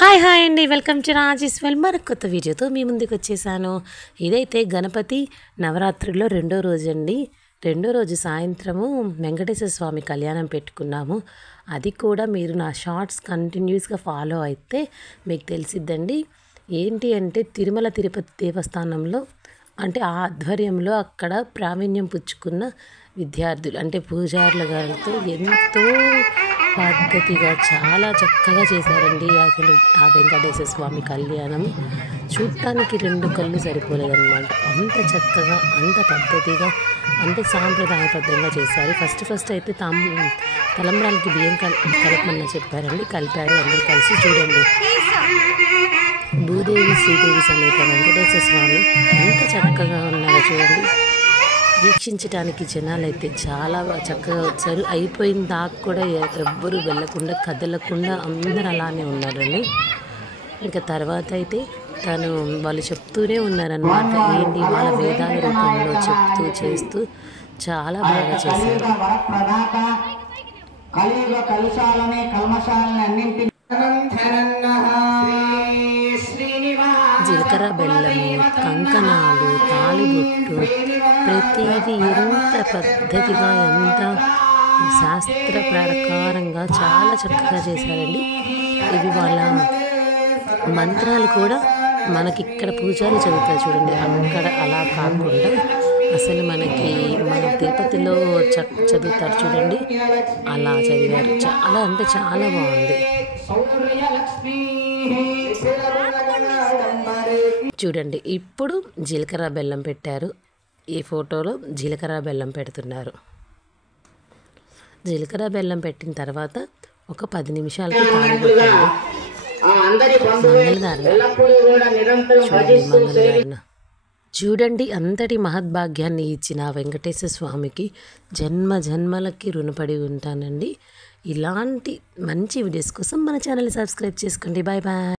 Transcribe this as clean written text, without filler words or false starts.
Hi hi అండి, welcome to రాజేశ్వల్. మరొక కొత్త వీడియోతో మీ ముందుకు వచ్చేసాను. ఇదైతే గణపతి నవరాత్రిలో రెండో రోజు అండి. రెండో రోజు సాయంత్రము వెంకటేశ్వర స్వామి కళ్యాణం పెట్టుకున్నాము. అది కూడా మీరు నా షార్ట్స్ కంటిన్యూస్గా ఫాలో అయితే మీకు తెలిసిద్దండి. ఏంటి అంటే తిరుమల తిరుపతి దేవస్థానంలో అంటే ఆ ఆధ్వర్యంలో అక్కడ ప్రావీణ్యం పుచ్చుకున్న విద్యార్థులు అంటే పూజారుల గారితో ఎంతో పద్ధతిగా చాలా చక్కగా చేశారండి. అసలు ఆ వెంకటేశ్వర స్వామి కళ్యాణం చూడటానికి రెండు కళ్ళు సరిపోలేదన్నమాట. అంత చక్కగా, అంత పద్ధతిగా, అంత సాంప్రదాయబద్ధంగా చేశారు. ఫస్ట్ అయితే తలంబ్రాలకి బియ్యం కలపమని చెప్పారండి. కలిపారు అందరూ కలిసి. చూడండి, భూదేవి శ్రీదేవి సమేత వెంకటేశ్వర స్వామి ఎంత చక్కగా ఉన్నారో చూడండి. వీక్షించడానికి జనాలైతే చాలా చక్కగా వచ్చారు. అయిపోయిన దాకా కూడా ఎవ్వరూ వెళ్ళకుండా కదలకుండా అందరూ అలానే ఉన్నారండి. ఇంకా తర్వాత అయితే వాళ్ళు చెప్తూనే ఉన్నారనమాట. ఏంటి వాళ్ళ వేదాల రూపంలో చెప్తూ చేస్తూ చాలా బాగా చేశారు. జీలకర్ర బెల్లము, కంకణాలు, తాళిబొట్టు, ప్రతిదీ ఎంత పద్ధతిగా, ఎంత శాస్త్ర ప్రకారంగా చాలా చక్కగా చేశారండి. ఇవి వాళ్ళ మంత్రాలు కూడా మనకి ఇక్కడ పూజారులు చదువుతారు చూడండి, అక్కడ అలా కాకుండా అసలు మన తిరుపతిలో చదువుతారు చూడండి, అలా చదివారు. చాలా అంటే చాలా బాగుంది. చూడండి, ఇప్పుడు జీలకర్ర బెల్లం పెట్టారు. ఈ ఫోటోలో జీలకర్ర బెల్లం పెడుతున్నారు. జీలకర్ర బెల్లం పెట్టిన తర్వాత ఒక 10 నిమిషాలకి తాళిబొట్టు, మంగళధారణ. చూడండి, అంతటి మహద్భాగ్యాన్ని ఇచ్చిన వెంకటేశ్వర స్వామికి జన్మ జన్మలకి రుణపడి ఉంటానండి. ఇలాంటి మంచి వీడియోస్ కోసం మన ఛానల్ని సబ్స్క్రైబ్ చేసుకోండి. Bye bye.